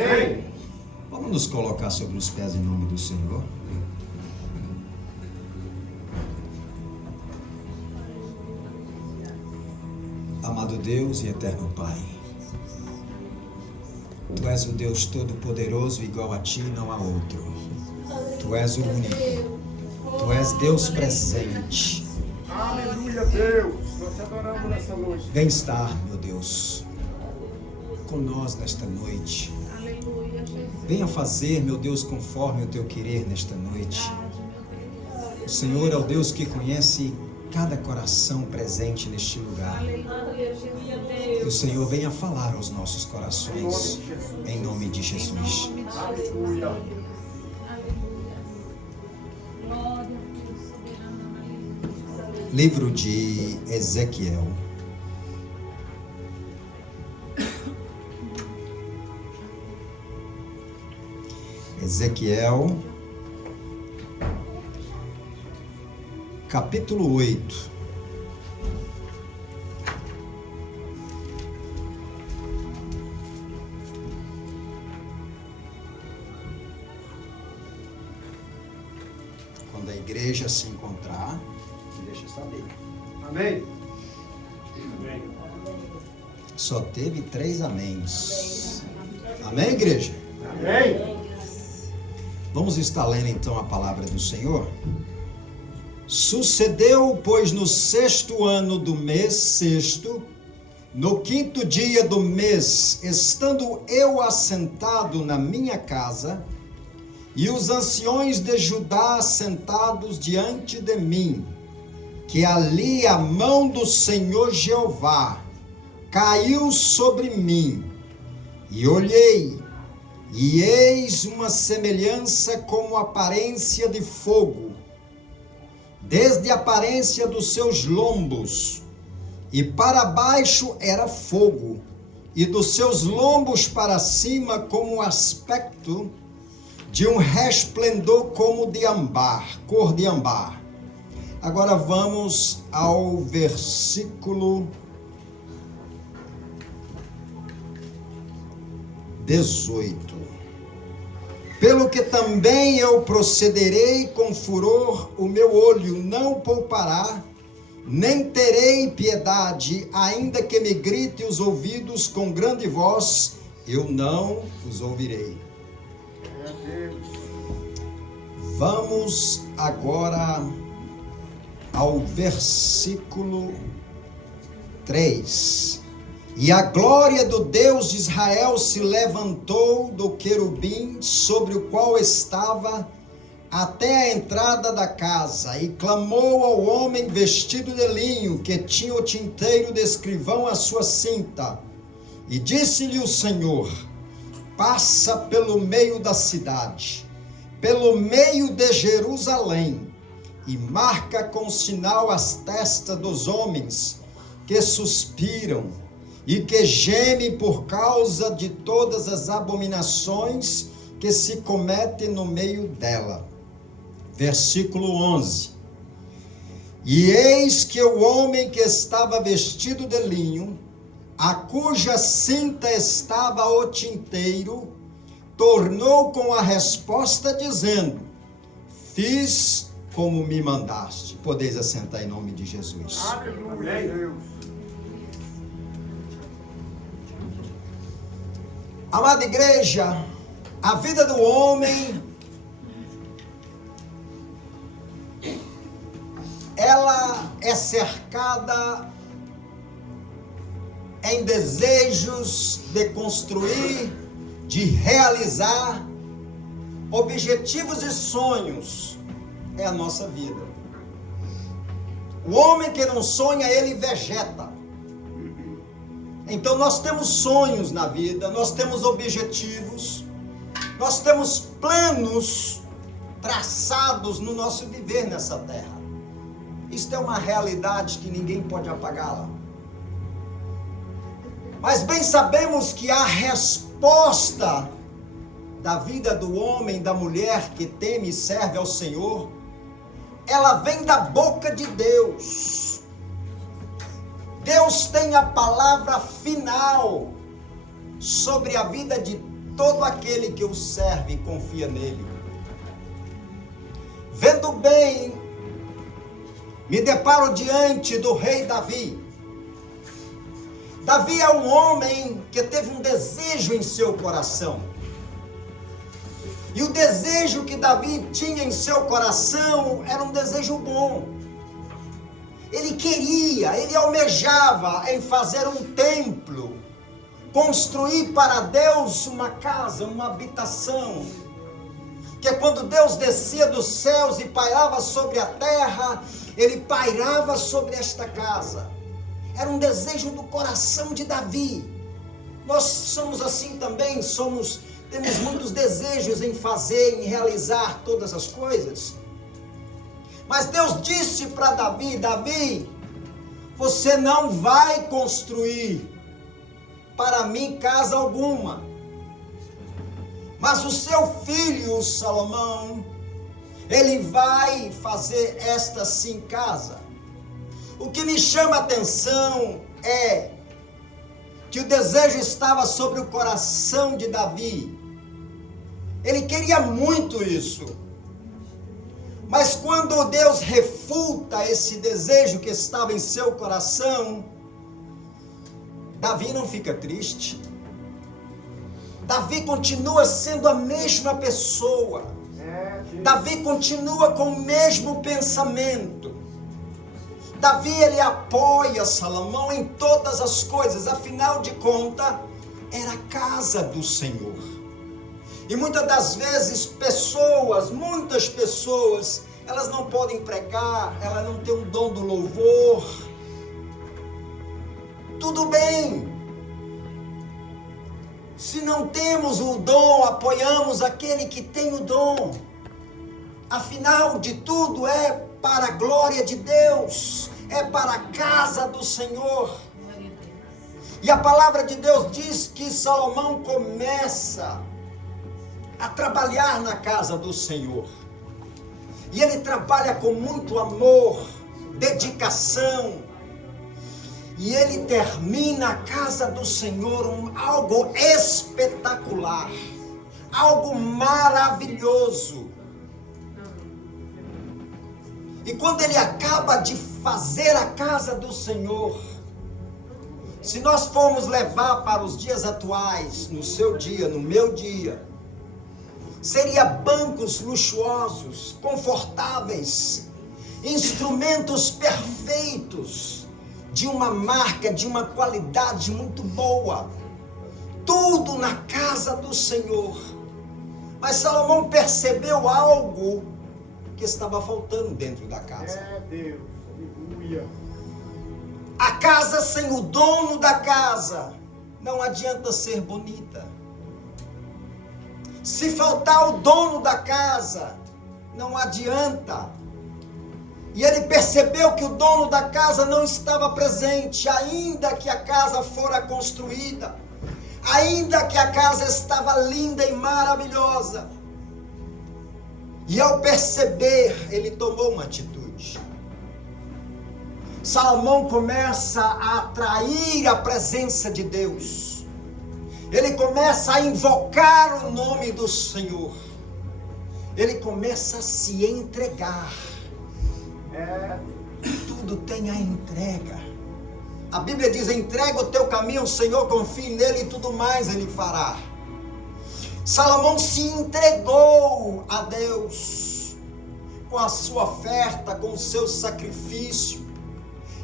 Amém. Vamos nos colocar sobre os pés em nome do Senhor. Amado Deus e eterno Pai, Tu és o Deus Todo-Poderoso, igual a Ti não há outro. Tu és o único. Tu és Deus presente. Aleluia, Deus. Nós te adoramos nessa noite. Vem estar, meu Deus, com nós nesta noite. Venha fazer, meu Deus, conforme o Teu querer nesta noite. O Senhor é o Deus que conhece cada coração presente neste lugar. E o Senhor venha falar aos nossos corações, em nome de Jesus. Aleluia. Livro de Ezequiel. Ezequiel, capítulo 8. Quando a igreja se encontrar, me deixa saber. Amém. Só teve 3 améns. Amém, igreja? Amém. Vamos estar lendo então a palavra do Senhor. Sucedeu, pois, no 6º ano do mês 6º, no 5º dia do mês, estando eu assentado na minha casa, e os anciões de Judá sentados diante de mim, que ali a mão do Senhor Jeová caiu sobre mim, e olhei, e eis uma semelhança como aparência de fogo, desde a aparência dos seus lombos, e para baixo era fogo, e dos seus lombos para cima como o aspecto de um resplendor como de âmbar, cor de âmbar. Agora vamos ao versículo 18. Pelo que também eu procederei com furor, o meu olho não poupará, nem terei piedade, ainda que me grite os ouvidos com grande voz, eu não os ouvirei. Vamos agora ao versículo 3. E a glória do Deus de Israel se levantou do querubim sobre o qual estava até a entrada da casa, e clamou ao homem vestido de linho, que tinha o tinteiro de escrivão à sua cinta. E disse-lhe o Senhor: passa pelo meio da cidade, pelo meio de Jerusalém, e marca com sinal as testas dos homens que suspiram e que gemem por causa de todas as abominações que se cometem no meio dela. Versículo 11. E eis que o homem que estava vestido de linho, a cuja cinta estava o tinteiro, tornou com a resposta dizendo: fiz como me mandaste. Podeis assentar em nome de Jesus. Aleluia, Deus. Amada igreja, a vida do homem, ela é cercada em desejos de construir, de realizar objetivos e sonhos. É a nossa vida. O homem que não sonha, ele vegeta. Então nós temos sonhos na vida, nós temos objetivos, nós temos planos traçados no nosso viver nessa terra. Isto é uma realidade que ninguém pode apagá-la. Mas bem sabemos que a resposta da vida do homem, da mulher que teme e serve ao Senhor, ela vem da boca de Deus. Deus tem a palavra final sobre a vida de todo aquele que o serve e confia nele. Vendo bem, me deparo diante do rei Davi. Davi é um homem que teve um desejo em seu coração. E o desejo que Davi tinha em seu coração era um desejo bom. Ele queria, ele almejava em fazer um templo, construir para Deus uma casa, uma habitação. Que quando Deus descia dos céus e pairava sobre a terra, ele pairava sobre esta casa. Era um desejo do coração de Davi. Nós somos assim também, temos muitos desejos em fazer, em realizar todas as coisas. Mas Deus disse para Davi: Davi, você não vai construir para mim casa alguma, mas o seu filho Salomão, ele vai fazer esta sim casa. O que me chama a atenção é que o desejo estava sobre o coração de Davi. Ele queria muito isso. Mas quando Deus refuta esse desejo que estava em seu coração, Davi não fica triste. Davi continua sendo a mesma pessoa. Davi continua com o mesmo pensamento. Davi, ele apoia Salomão em todas as coisas. Afinal de contas, era a casa do Senhor. E muitas das vezes muitas pessoas, elas não podem pregar, elas não têm o dom do louvor. Tudo bem. Se não temos o dom, apoiamos aquele que tem o dom. Afinal de tudo, é para a glória de Deus, é para a casa do Senhor. E a palavra de Deus diz que Salomão começa a trabalhar na casa do Senhor. E ele trabalha com muito amor, dedicação. E ele termina a casa do Senhor algo espetacular, algo maravilhoso. E quando ele acaba de fazer a casa do Senhor, se nós formos levar para os dias atuais, no seu dia, no meu dia, seria bancos luxuosos, confortáveis, instrumentos perfeitos, de uma marca, de uma qualidade muito boa, tudo na casa do Senhor. Mas Salomão percebeu algo que estava faltando dentro da casa. Deus, aleluia. A casa sem o dono da casa não adianta ser bonita. Se faltar o dono da casa, não adianta. E ele percebeu que o dono da casa não estava presente, ainda que a casa fora construída, ainda que a casa estava linda e maravilhosa. E ao perceber, ele tomou uma atitude. Salomão começa a atrair a presença de Deus. Ele começa a invocar o nome do Senhor. Ele começa a se entregar. Tudo tem a entrega. A Bíblia diz: entrega o teu caminho ao Senhor, confie nele e tudo mais ele fará. Salomão se entregou a Deus com a sua oferta, com o seu sacrifício.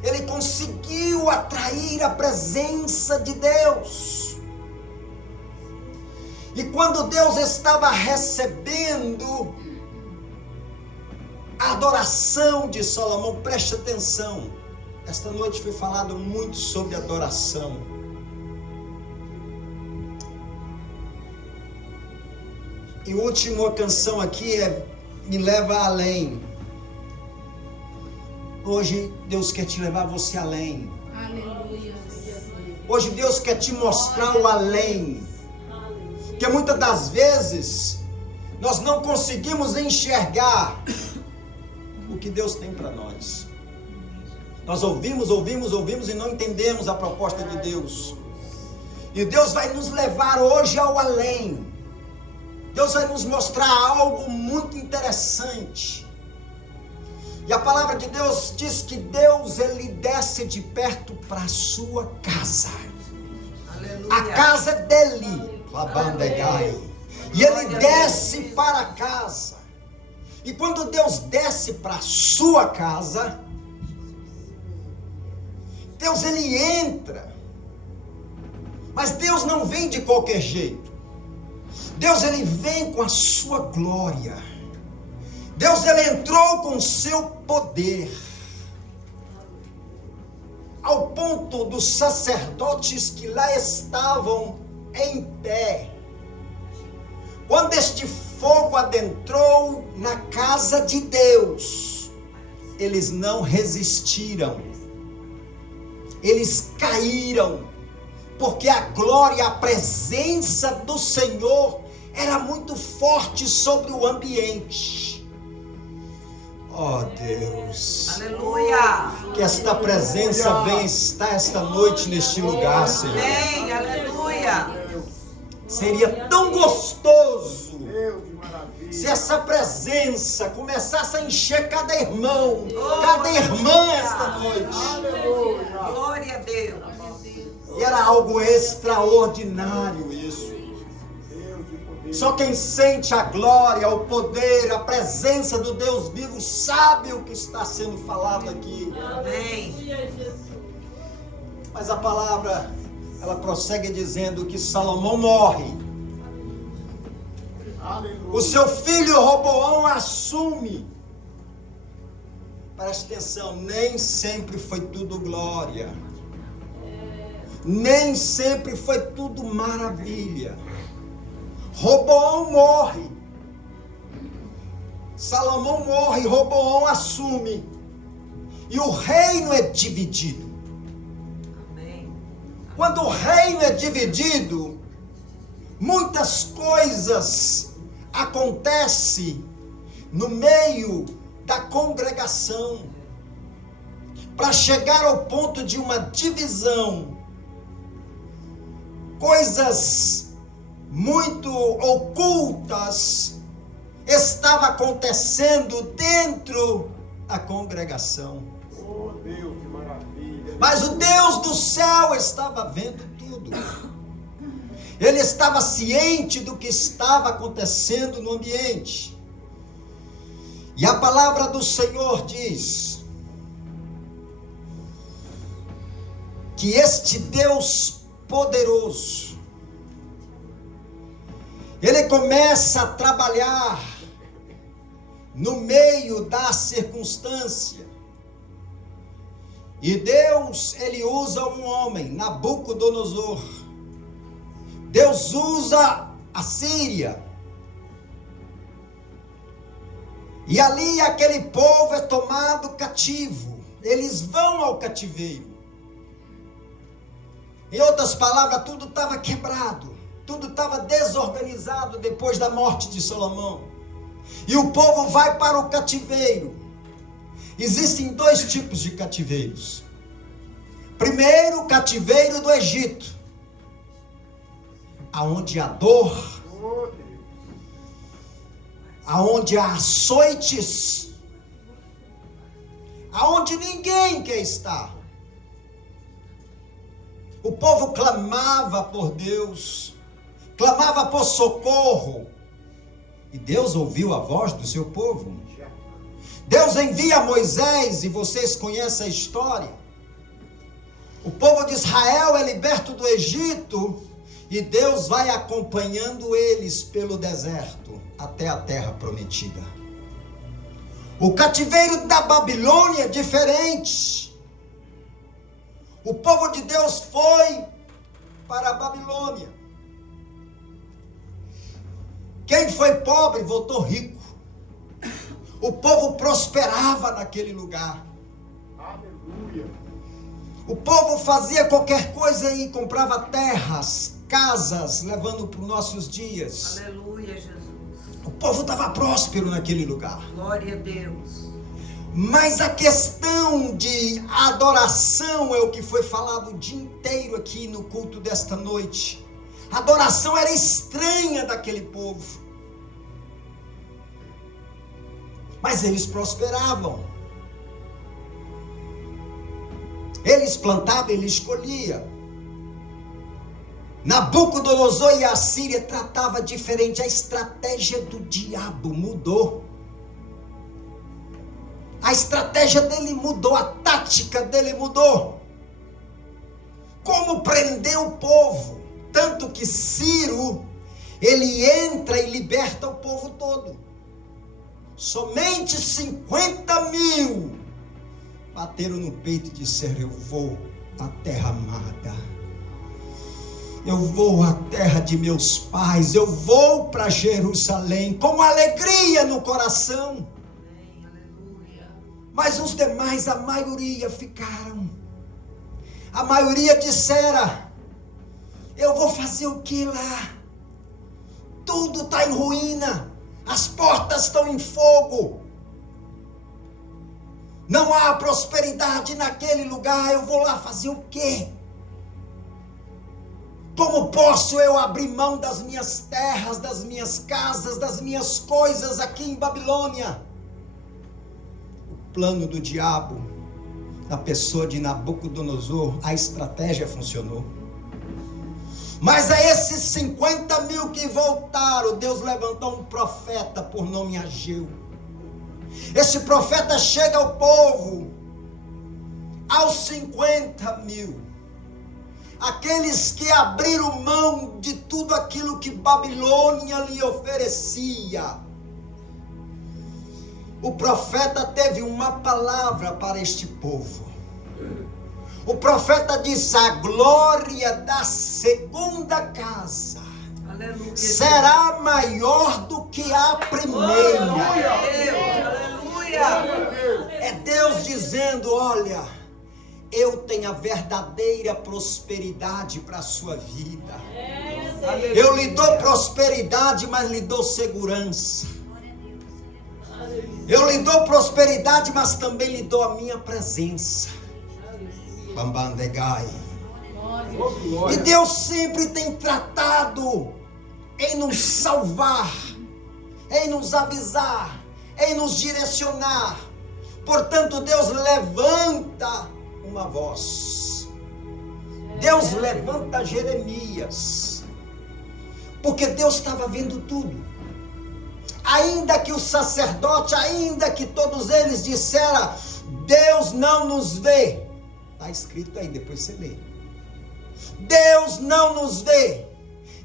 Ele conseguiu atrair a presença de Deus. E quando Deus estava recebendo a adoração de Salomão, preste atenção, esta noite foi falado muito sobre adoração. E a última canção aqui Me Leva Além. Hoje Deus quer te levar você além. Aleluia. Hoje Deus quer te mostrar o além. Porque muitas das vezes nós não conseguimos enxergar o que Deus tem para nós. Nós ouvimos e não entendemos a proposta de Deus. E Deus vai nos levar hoje ao além. Deus vai nos mostrar algo muito interessante. E a palavra de Deus diz que Deus, ele desce de perto para a sua casa. Aleluia. A casa dele, Labandegai. E ele desce para a casa. E quando Deus desce para a sua casa, Deus, ele entra. Mas Deus não vem de qualquer jeito. Deus, ele vem com a sua glória. Deus, ele entrou com o seu poder. Ao ponto dos sacerdotes que lá estavam em pé. Quando este fogo adentrou na casa de Deus, eles não resistiram. Eles caíram, porque a glória, a presença do Senhor era muito forte sobre o ambiente. Oh Deus, aleluia, que esta presença venha estar esta noite neste lugar, Senhor. Amém, aleluia. Seria tão gostoso se essa presença começasse a encher cada irmão, cada irmã esta noite. Glória a Deus. E era algo extraordinário isso. Só quem sente a glória, o poder, a presença do Deus vivo sabe o que está sendo falado aqui. Amém. Mas a palavra, ela prossegue dizendo que Salomão morre. O seu filho Roboão assume. Preste atenção, nem sempre foi tudo glória. Nem sempre foi tudo maravilha. Roboão morre. Salomão morre, Roboão assume. E o reino é dividido. Amém. Quando o reino é dividido, muitas coisas acontecem no meio da congregação. Para chegar ao ponto de uma divisão, coisas muito ocultas estavam acontecendo dentro da congregação. Oh Deus, que maravilha. Mas o Deus do céu estava vendo tudo. Ele estava ciente do que estava acontecendo no ambiente. E a palavra do Senhor diz que este Deus poderoso, ele começa a trabalhar no meio da circunstância. E Deus, ele usa um homem, Nabucodonosor. Deus usa a Síria. E ali aquele povo é tomado cativo. Eles vão ao cativeiro. Em outras palavras, tudo estava quebrado. Tudo estava desorganizado depois da morte de Salomão. E o povo vai para o cativeiro. Existem dois tipos de cativeiros. Primeiro, o cativeiro do Egito, aonde há dor, aonde há açoites, aonde ninguém quer estar. O povo clamava por Deus, clamava por socorro, e Deus ouviu a voz do seu povo. Deus envia Moisés, e vocês conhecem a história. O povo de Israel é liberto do Egito, e Deus vai acompanhando eles pelo deserto, até a terra prometida. O cativeiro da Babilônia é diferente. O povo de Deus foi para a Babilônia. Quem foi pobre voltou rico. O povo prosperava naquele lugar. Aleluia. O povo fazia qualquer coisa e comprava terras, casas, levando para os nossos dias. Aleluia, Jesus. O povo estava próspero naquele lugar. Glória a Deus. Mas a questão de adoração é o que foi falado o dia inteiro aqui no culto desta noite. A adoração era estranha daquele povo. Mas eles prosperavam. Eles plantavam, ele escolhia. Nabucodonosor e a Síria tratava diferente. A estratégia do diabo mudou. A estratégia dele mudou, a tática dele mudou. Como prender o povo? Tanto que Ciro, ele entra e liberta o povo todo. Somente 50.000 bateram no peito e disseram: eu vou à terra amada. Eu vou à terra de meus pais. Eu vou para Jerusalém com alegria no coração. Mas os demais, a maioria ficaram. A maioria dissera: eu vou fazer o que lá? Tudo está em ruína. As portas estão em fogo. Não há prosperidade naquele lugar. Eu vou lá fazer o quê? Como posso eu abrir mão das minhas terras, das minhas casas, das minhas coisas aqui em Babilônia? O plano do diabo, na pessoa de Nabucodonosor, a estratégia funcionou. Mas a esses 50.000 que voltaram, Deus levantou um profeta por nome Ageu. Esse profeta chega ao povo, aos 50.000, aqueles que abriram mão de tudo aquilo que Babilônia lhe oferecia. O profeta teve uma palavra para este povo. O profeta disse: a glória da segunda casa, aleluia, será maior do que a primeira. Aleluia. É Deus dizendo: olha, eu tenho a verdadeira prosperidade para a sua vida. Eu lhe dou prosperidade, mas lhe dou segurança. Eu lhe dou prosperidade, mas também lhe dou a minha presença. Bambandegai. E Deus sempre tem tratado em nos salvar, em nos avisar, em nos direcionar. Portanto, Deus levanta uma voz. Deus levanta Jeremias, porque Deus estava vendo tudo. Ainda que o sacerdote, ainda que todos eles disseram: Deus não nos vê. Está escrito aí, depois você lê. Deus não nos vê.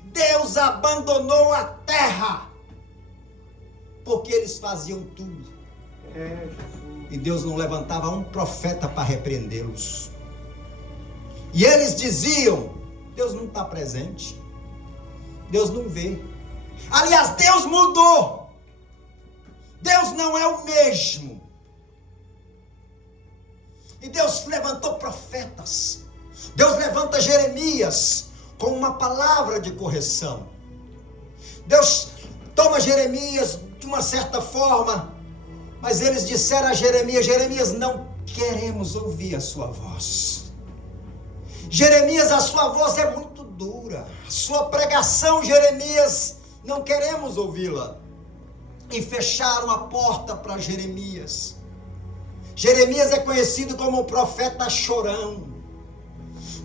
Deus abandonou a terra, porque eles faziam tudo. E Deus não levantava um profeta para repreendê-los. E eles diziam: Deus não está presente. Deus não vê. Aliás, Deus mudou. Deus não é o mesmo. E Deus levantou profetas. Deus levanta Jeremias com uma palavra de correção. Deus toma Jeremias de uma certa forma, mas eles disseram a Jeremias: Jeremias, não queremos ouvir a sua voz. Jeremias, a sua voz é muito dura. A sua pregação, Jeremias, não queremos ouvi-la. E fecharam a porta para Jeremias. Jeremias é conhecido como o profeta chorão,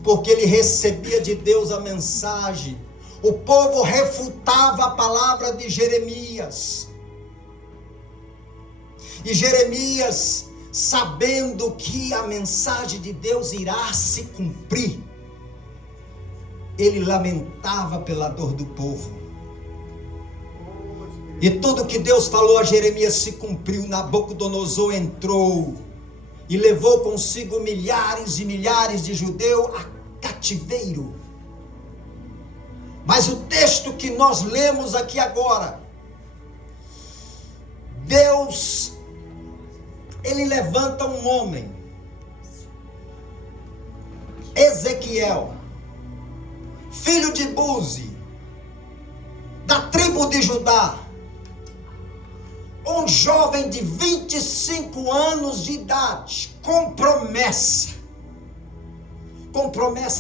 porque ele recebia de Deus a mensagem. O povo refutava a palavra de Jeremias. E Jeremias, sabendo que a mensagem de Deus irá se cumprir, ele lamentava pela dor do povo. E tudo que Deus falou a Jeremias se cumpriu. Nabucodonosor entrou e levou consigo milhares e milhares de judeus a cativeiro. Mas o texto que nós lemos aqui agora, Deus, ele levanta um homem, Ezequiel, filho de Buzi, da tribo de Judá, Um jovem de 25 anos de idade, com promessa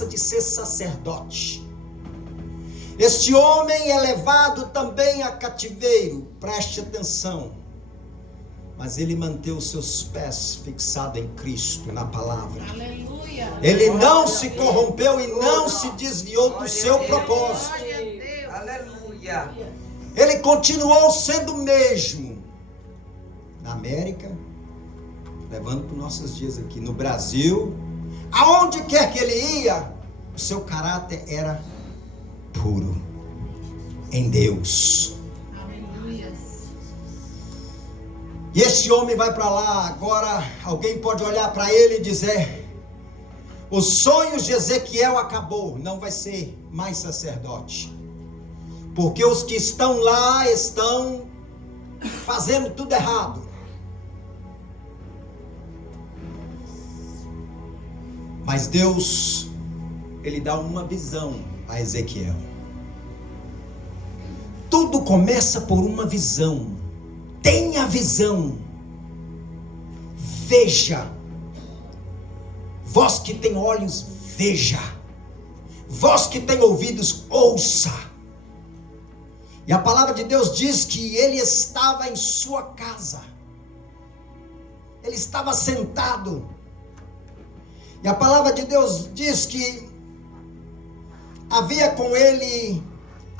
de ser sacerdote. Este homem é levado também a cativeiro, preste atenção, mas ele manteve os seus pés fixados em Cristo, na palavra. Aleluia. Ele não se corrompeu e não se desviou do seu propósito. Aleluia. Ele continuou sendo o mesmo. Na América, levando para os nossos dias aqui, no Brasil, aonde quer que ele ia, o seu caráter era puro em Deus. Aleluia. E este homem vai para lá. Agora alguém pode olhar para ele e dizer: os sonhos de Ezequiel acabou, não vai ser mais sacerdote, porque os que estão lá estão fazendo tudo errado. Mas Deus, ele dá uma visão a Ezequiel. Tudo começa por uma visão. Tenha visão. Veja. Vós que tem olhos, veja. Vós que tem ouvidos, ouça. E a palavra de Deus diz que ele estava em sua casa. Ele estava sentado. E a palavra de Deus diz que havia com ele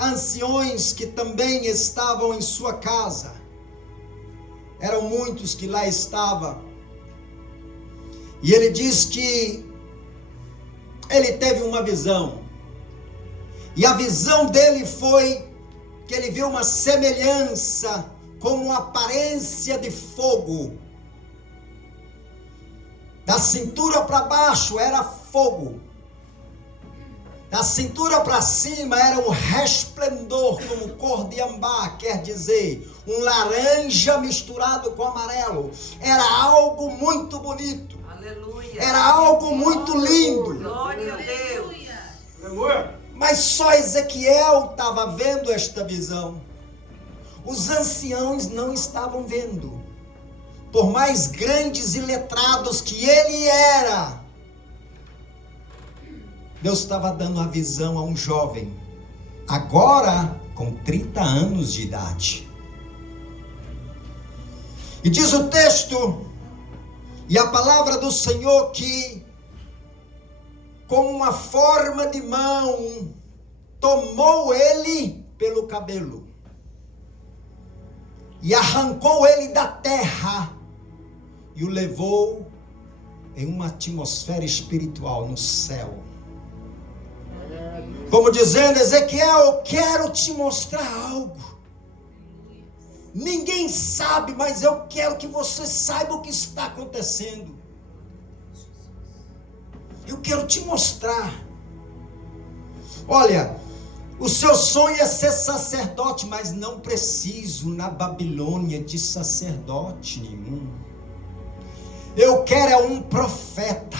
anciões que também estavam em sua casa. Eram muitos que lá estavam. E ele diz que ele teve uma visão. E a visão dele foi que ele viu uma semelhança com uma aparência de fogo. Da cintura para baixo era fogo. Da cintura para cima era um resplendor como cor de ambar, quer dizer, um laranja misturado com amarelo. Era algo muito bonito. Aleluia. Era algo muito lindo. Glória a Deus. Aleluia. Mas só Ezequiel estava vendo esta visão. Os anciãos não estavam vendo. Por mais grandes e letrados que ele era, Deus estava dando a visão a um jovem, agora com 30 anos de idade. E diz o texto, e a palavra do Senhor, que com uma forma de mão tomou ele pelo cabelo e arrancou ele da terra e o levou em uma atmosfera espiritual no céu. Como dizendo: Ezequiel, eu quero te mostrar algo. Ninguém sabe, mas eu quero que você saiba o que está acontecendo. Eu quero te mostrar. Olha, o seu sonho é ser sacerdote, mas não preciso na Babilônia de sacerdote nenhum. Eu quero é um profeta.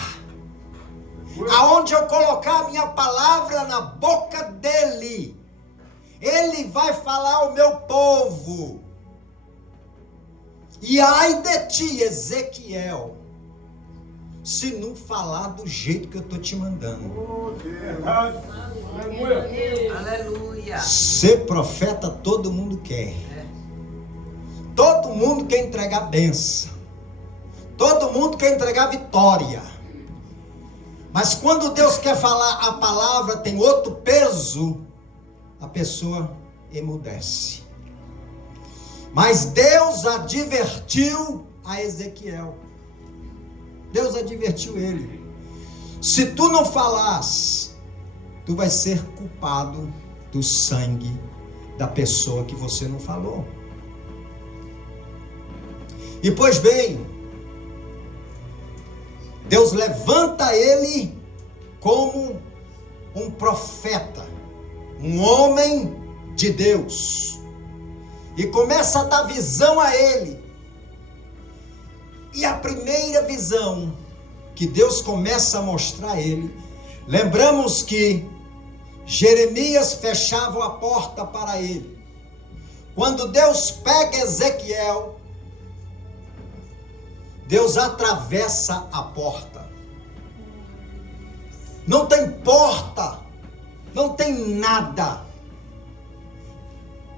Aonde eu colocar a minha palavra na boca dele, ele vai falar ao meu povo. E ai de ti, Ezequiel, se não falar do jeito que eu estou te mandando. Aleluia. Ser profeta todo mundo quer. Todo mundo quer entregar bênção. Todo mundo quer entregar vitória. Mas quando Deus quer falar a palavra, tem outro peso, a pessoa emudece. Mas Deus advertiu a Ezequiel. Deus advertiu ele. Se tu não falas, tu vai ser culpado do sangue da pessoa que você não falou. E pois bem, Deus levanta ele como um profeta, um homem de Deus, e começa a dar visão a ele. E a primeira visão que Deus começa a mostrar a ele, lembramos que Jeremias fechava a porta para ele. Quando Deus pega Ezequiel Deus atravessa a porta. Não tem porta, não tem nada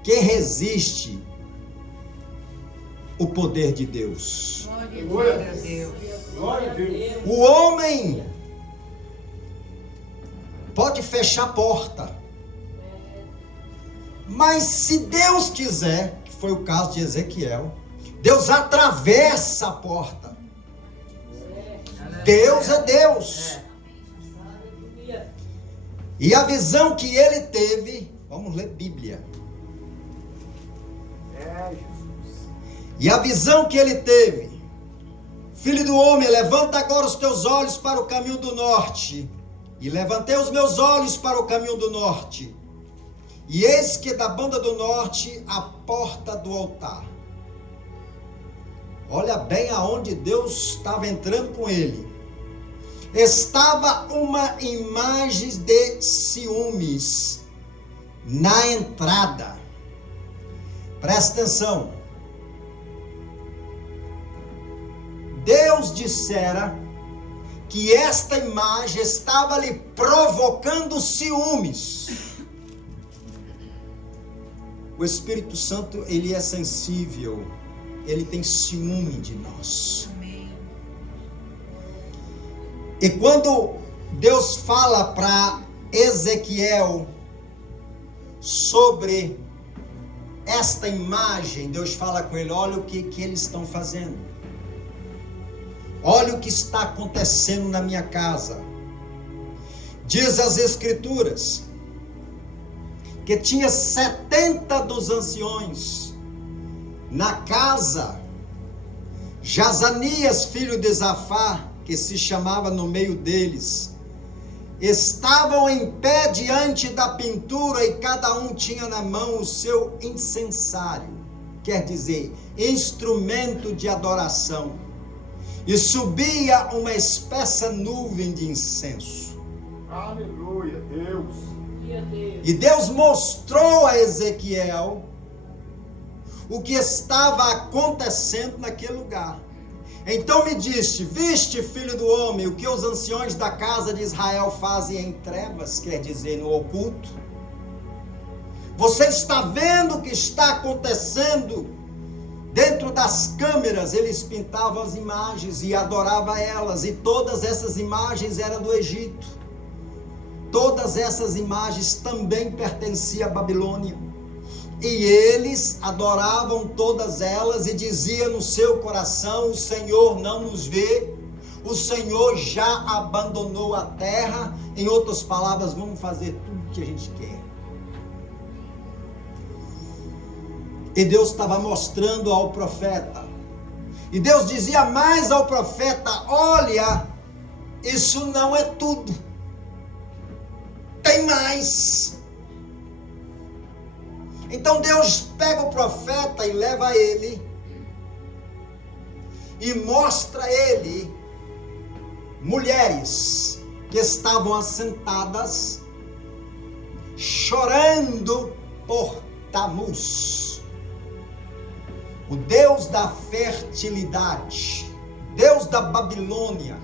que resiste o poder de Deus. Glória a Deus. Glória a Deus. O homem pode fechar a porta, mas se Deus quiser, que foi o caso de Ezequiel, Deus atravessa a porta. Deus é Deus. E a visão que ele teve, vamos ler Bíblia. E a visão que ele teve: filho do homem, levanta agora os teus olhos para o caminho do norte. E levantei os meus olhos para o caminho do norte. E eis que da banda do norte a porta do altar. Olha bem aonde Deus estava entrando com ele. Estava uma imagem de ciúmes na entrada. Presta atenção. Deus dissera que esta imagem estava lhe provocando ciúmes. O Espírito Santo, ele é sensível, ele tem ciúme de nós. E quando Deus fala para Ezequiel sobre esta imagem, Deus fala com ele: olha o que eles estão fazendo. Olha o que está acontecendo na minha casa. Diz as Escrituras que tinha 70 dos anciões na casa. Jazanias, filho de Zafá, que se chamava no meio deles, estavam em pé diante da pintura e cada um tinha na mão o seu incensário, quer dizer, instrumento de adoração, e subia uma espessa nuvem de incenso. Aleluia, Deus. E Deus mostrou a Ezequiel o que estava acontecendo naquele lugar. Então me disse: viste, filho do homem, o que os anciões da casa de Israel fazem em trevas, quer dizer, no oculto? Você está vendo o que está acontecendo dentro das câmeras? Eles pintavam as imagens e adoravam elas, e todas essas imagens eram do Egito. Todas essas imagens também pertenciam à Babilônia. E eles adoravam todas elas e diziam no seu coração: o Senhor não nos vê, o Senhor já abandonou a terra. Em outras palavras, vamos fazer tudo o que a gente quer. E Deus estava mostrando ao profeta. E Deus dizia mais ao profeta: olha, isso não é tudo. Tem mais. Então Deus pega o profeta e leva ele e mostra a ele mulheres que estavam assentadas chorando por Tamuz, o Deus da fertilidade, Deus da Babilônia.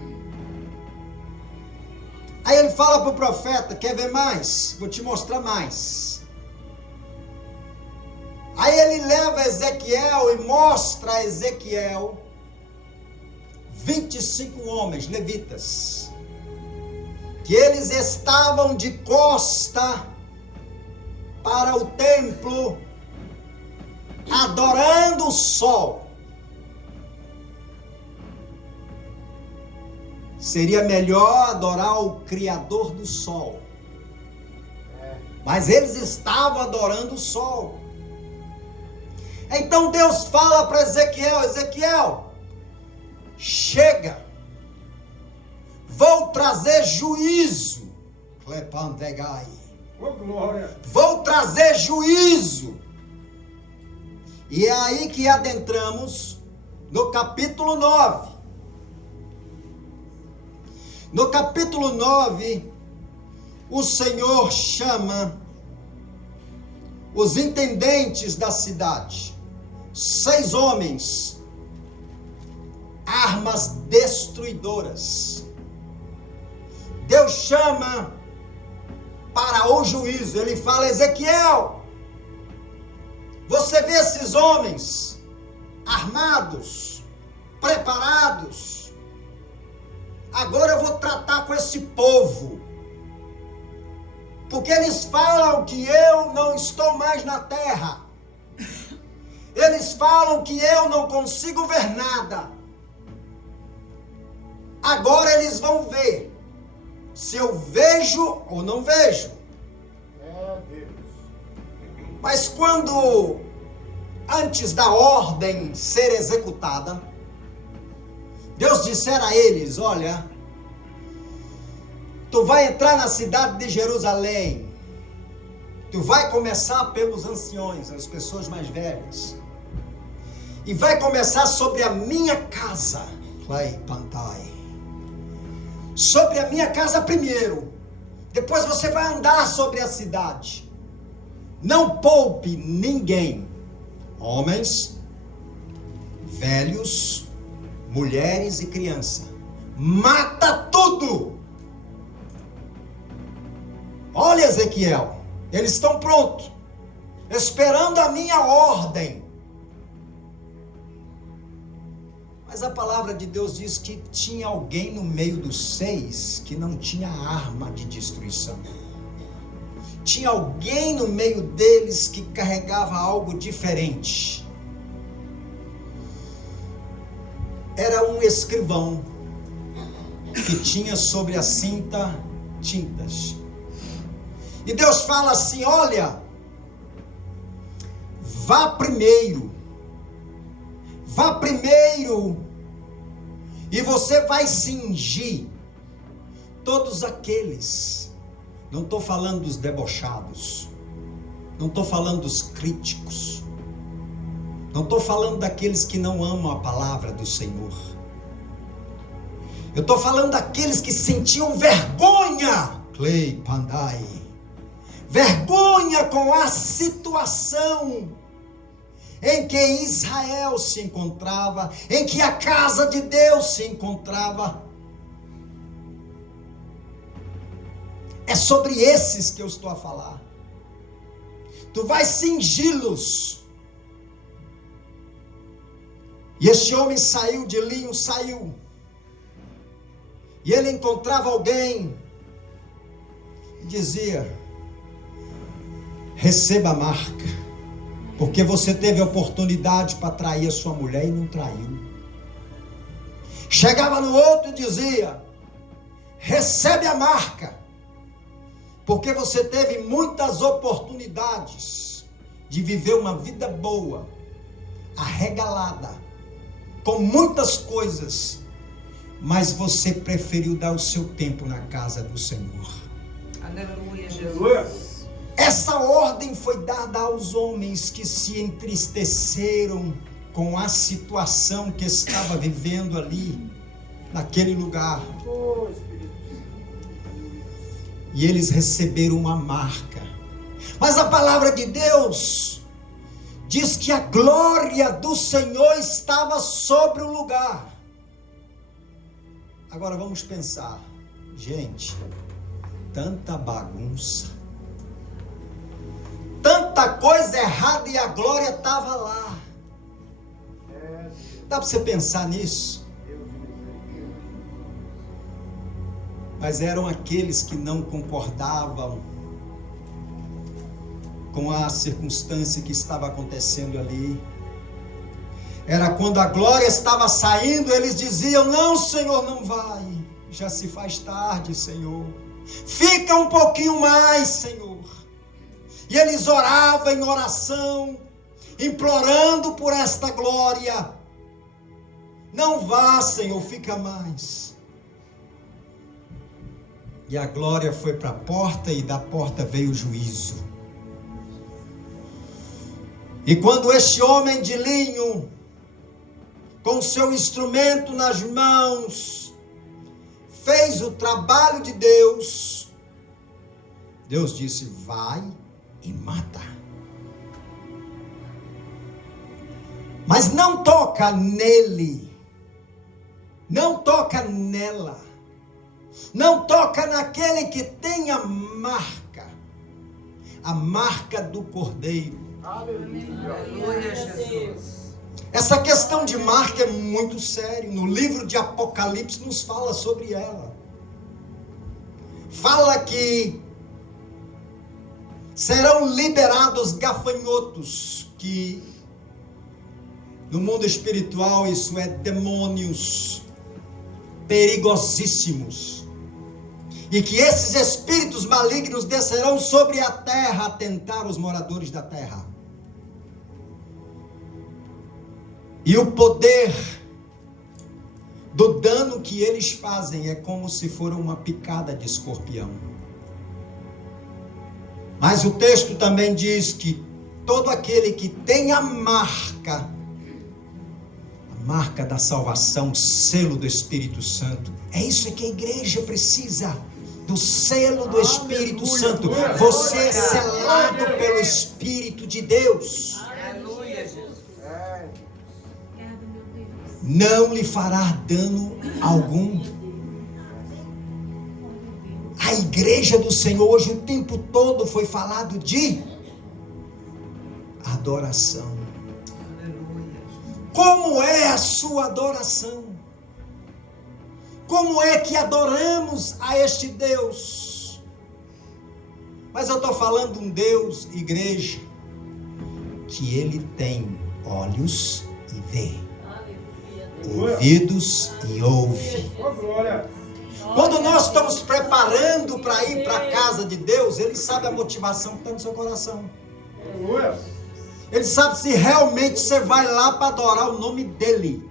Aí ele fala para o profeta: quer ver mais? Vou te mostrar mais. Aí ele leva Ezequiel e mostra a Ezequiel 25 homens levitas, que eles estavam de costa para o templo, adorando o sol. Seria melhor adorar o Criador do sol, mas eles estavam adorando o sol. Então Deus fala para Ezequiel: Ezequiel, chega, vou trazer juízo. Oh, glória. Vou trazer juízo. E é aí que adentramos no capítulo 9. No capítulo 9, o Senhor chama os intendentes da cidade, 6 homens, armas destruidoras. Deus chama para o juízo. Ele fala: Ezequiel, você vê esses homens armados, preparados. Agora eu vou tratar com esse povo, porque eles falam que eu não estou mais na terra. Eles falam que eu não consigo ver nada. Agora eles vão ver se eu vejo ou não vejo. Mas quando, antes da ordem ser executada, Deus dissera a eles: olha, tu vai entrar na cidade de Jerusalém, tu vai começar pelos anciões, as pessoas mais velhas, e vai começar sobre a minha casa, sobre a minha casa primeiro, depois você vai andar sobre a cidade. Não poupe ninguém, homens, velhos, mulheres e criança. Mata tudo. Olha, Ezequiel, eles estão prontos, esperando a minha ordem. Mas a palavra de Deus diz que tinha alguém no meio dos 6 que não tinha arma de destruição. Tinha alguém no meio deles que carregava algo diferente. Era um escrivão que tinha sobre a cinta tintas. E Deus fala assim: olha, vá primeiro, e você vai cingir todos aqueles. Não estou falando dos debochados, não estou falando dos críticos, não estou falando daqueles que não amam a palavra do Senhor. Eu estou falando daqueles que sentiam vergonha, vergonha com a situação em que Israel se encontrava, em que a casa de Deus se encontrava. É sobre esses que eu estou a falar. Tu vais cingi-los. E este homem saiu de linho, e ele encontrava alguém e dizia: receba a marca, porque você teve a oportunidade para trair a sua mulher e não traiu. Chegava no outro e dizia: recebe a marca, porque você teve muitas oportunidades de viver uma vida boa, arregalada, com muitas coisas, mas você preferiu dar o seu tempo na casa do Senhor. Aleluia, Jesus. Essa ordem foi dada aos homens que se entristeceram com a situação que estava vivendo ali, naquele lugar. E eles receberam uma marca. Mas a palavra de Deus diz que a glória do Senhor estava sobre o lugar. Agora vamos pensar, gente, tanta bagunça, tanta coisa errada e a glória estava lá. Dá para você pensar nisso? Mas eram aqueles que não concordavam com a circunstância que estava acontecendo ali. Era quando a glória estava saindo, eles diziam: não, Senhor, não vai, já se faz tarde, Senhor, fica um pouquinho mais, Senhor. E eles oravam em oração, implorando por esta glória: não vá, Senhor, fica mais. E a glória foi para a porta, e da porta veio o juízo. E quando este homem de linho, com seu instrumento nas mãos, fez o trabalho de Deus, Deus disse: vai e mata. Mas não toca nele, Não toca nela. Não toca naquele que tem a marca do Cordeiro. Aleluia, Jesus. Essa questão de marca é muito séria. No livro de Apocalipse nos fala sobre ela. Fala que serão liberados gafanhotos, que no mundo espiritual isso é demônios perigosíssimos. E que esses espíritos malignos descerão sobre a terra a tentar os moradores da terra. E o poder do dano que eles fazem é como se for uma picada de escorpião. Mas o texto também diz que todo aquele que tem a marca da salvação, o selo do Espírito Santo, é isso que a igreja precisa, do selo do Espírito Santo. Você é selado pelo Espírito de Deus. Aleluia, Jesus. Não lhe fará dano algum. A igreja do Senhor hoje o tempo todo foi falado de adoração. Como é a sua adoração? Como é que adoramos a este Deus? Mas eu estou falando de um Deus, igreja, que ele tem olhos e vê, ouvidos e ouve. Quando nós estamos preparando para ir para a casa de Deus, ele sabe a motivação que está no seu coração. Ele sabe se realmente você vai lá para adorar o nome dele.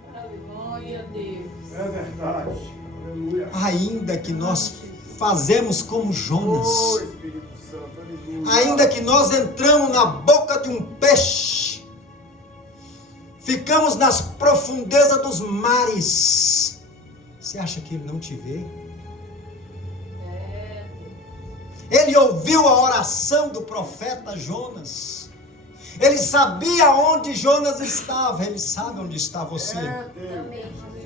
É verdade. Aleluia. Ainda que nós fazemos como Jonas, Oh, Espírito Santo, aleluia. ainda que nós entramos na boca de um peixe, ficamos nas profundezas dos mares, você acha que ele não te vê? Ele ouviu a oração do profeta Jonas. Ele sabia onde Jonas estava. Ele sabe onde está você.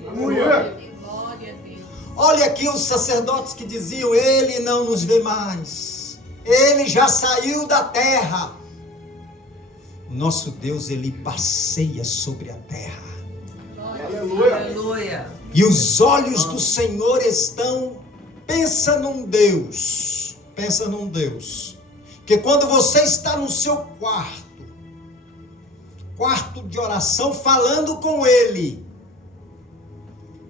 Aleluia. Glória a Deus. Olha aqui os sacerdotes que diziam: ele não nos vê mais, ele já saiu da terra. O nosso Deus, ele passeia sobre a terra. Aleluia. Aleluia. E os olhos do Senhor estão... Pensa num Deus, que quando você está no seu quarto de oração, falando com Ele,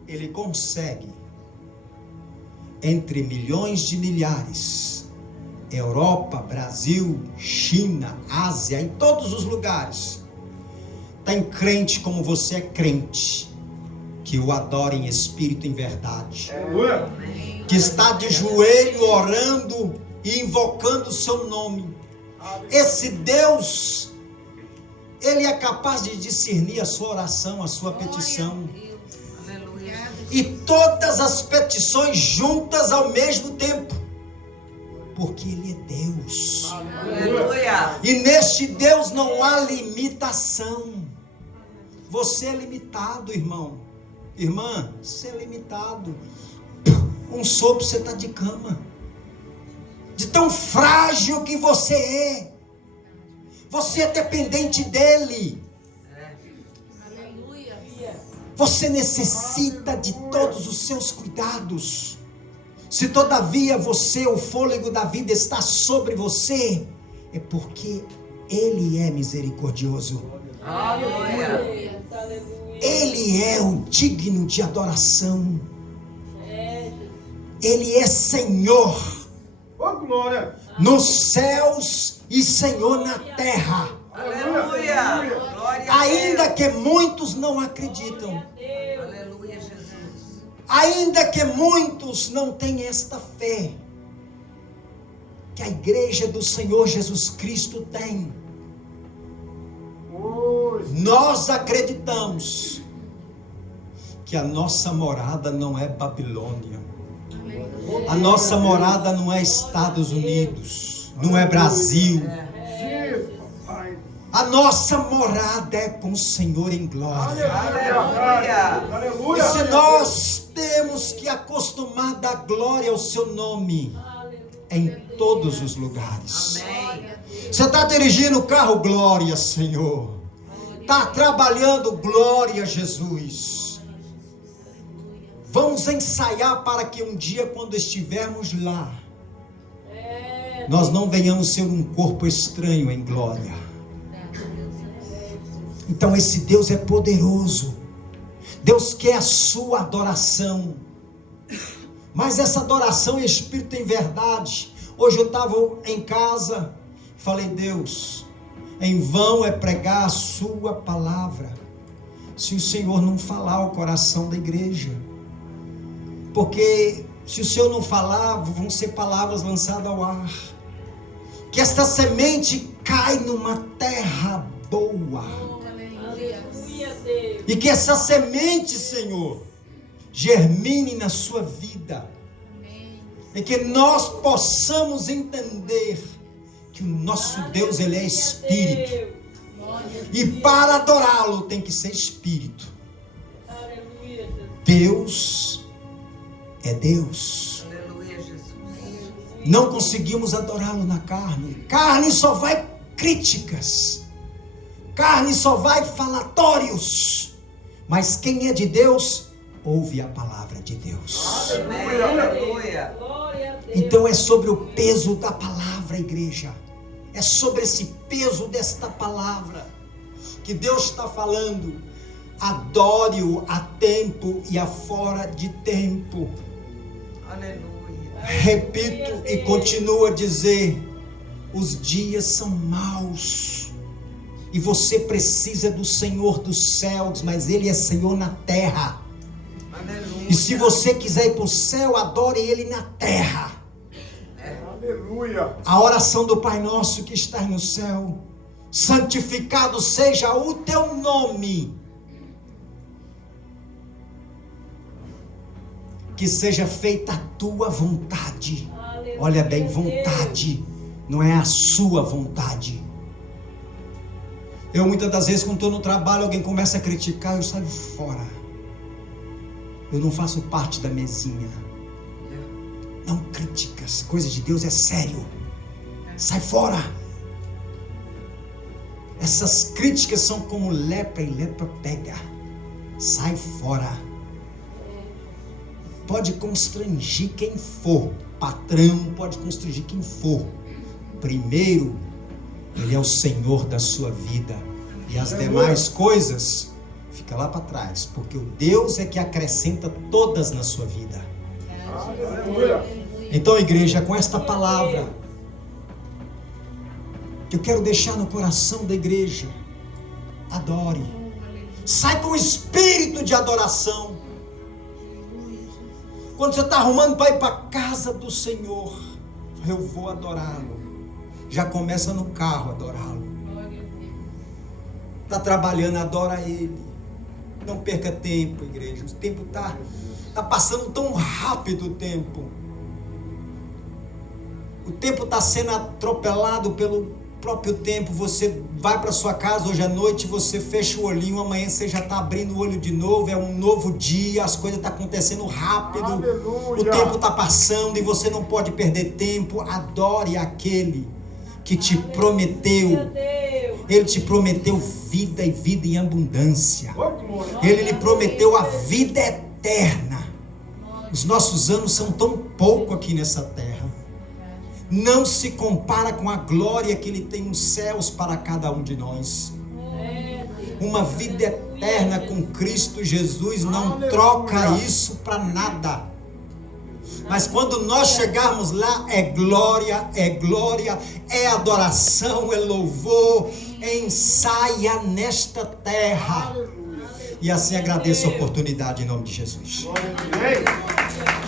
Ele consegue, entre milhões de milhares, Europa, Brasil, China, Ásia, em todos os lugares, tem crente como você é crente, que o adora em espírito e em verdade, Aleluia. que está de joelho orando e invocando o seu nome. Esse Deus, ele é capaz de discernir a sua oração, a sua petição, Aleluia. e todas as petições juntas ao mesmo tempo, porque ele é Deus. Aleluia. E neste Deus não há limitação. Você é limitado, irmão. Irmã, você é limitado. Um sopro, você está de cama. De tão frágil que você é. Você é dependente dele. Aleluia. Você necessita de todos os seus cuidados. Se todavia o fôlego da vida está sobre você, é porque ele é misericordioso. Aleluia. Ele é o digno de adoração. Ele é Senhor Oh, glória. nos céus e Senhor na terra. Aleluia. Glória a Ainda Deus. que muitos não acreditam, Aleluia, Jesus. ainda que muitos não tenham esta fé que a igreja do Senhor Jesus Cristo tem, Oh, nós acreditamos que a nossa morada não é Babilônia, a nossa morada não é Estados Unidos, não é Brasil, Sim, Pai. A nossa morada é com o Senhor em glória. Aleluia. E se nós temos que acostumar a dar glória ao seu nome em todos os lugares. Amém. Você está dirigindo o carro, glória, Senhor. Está trabalhando, glória, Jesus. Vamos ensaiar para que um dia, quando estivermos lá, nós não venhamos ser um corpo estranho em glória. Então esse Deus é poderoso. Deus quer a sua adoração. Mas essa adoração é espírito em verdade. Hoje eu estava em casa, falei, Deus, em vão é pregar a sua palavra, se o Senhor não falar ao coração da igreja. Porque se o Senhor não falar, vão ser palavras lançadas ao ar. Que esta semente cai numa terra boa. E que essa semente, Senhor, germine na sua vida. E que nós possamos entender que o nosso Deus, Ele é Espírito. E para adorá-lo tem que ser Espírito. Deus é Deus. Aleluia, Jesus. Não conseguimos adorá-lo na carne. Carne só vai críticas. Carne só vai falatórios. Mas quem é de Deus, ouve a palavra de Deus. Aleluia. Então é sobre o peso da palavra, igreja. É sobre esse peso desta palavra que Deus está falando. Adore-o a tempo e a fora de tempo. Aleluia. Repito e continuo a dizer: os dias são maus. E você precisa do Senhor dos céus, mas Ele é Senhor na terra. Aleluia. E se você quiser ir para o céu, adore Ele na terra. Aleluia. A oração do Pai Nosso que está no céu: santificado seja o teu nome. Que seja feita a tua vontade. Olha bem, vontade, não é a sua vontade. Eu muitas das vezes, quando estou no trabalho, alguém começa a criticar, eu saio fora. Eu não faço parte da mesinha. Não críticas, coisa de Deus é sério. Sai fora. Essas críticas são como lepra e lepra pega. Sai fora. Pode constranger quem for. Patrão pode constranger quem for. Primeiro, Ele é o Senhor da sua vida. E as demais coisas, fica lá para trás. Porque o Deus é que acrescenta todas na sua vida. Aleluia. Então, igreja, com esta palavra, que eu quero deixar no coração da igreja: adore. Sai com o espírito de adoração. Quando você está arrumando para ir para a casa do Senhor, eu vou adorá-lo. Já começa no carro a adorá-lo. Está trabalhando, adora Ele. Não perca tempo, igreja. O tempo está passando tão rápido. O tempo está sendo atropelado pelo próprio tempo. Você vai para sua casa hoje à noite, você fecha o olhinho, amanhã você já está abrindo o olho de novo, é um novo dia, as coisas estão acontecendo rápido. Aleluia. O tempo está passando e você não pode perder tempo. Adore aquele que te prometeu. Ele te prometeu vida e vida em abundância. Ele lhe prometeu a vida eterna. Os nossos anos são tão pouco aqui nessa terra. Não se compara com a glória que Ele tem nos céus para cada um de nós. Uma vida eterna com Cristo Jesus, não troca isso para nada. Mas quando nós chegarmos lá, é glória, é adoração, é louvor, é ensaia nesta terra. E assim agradeço a oportunidade em nome de Jesus. Glória a Deus.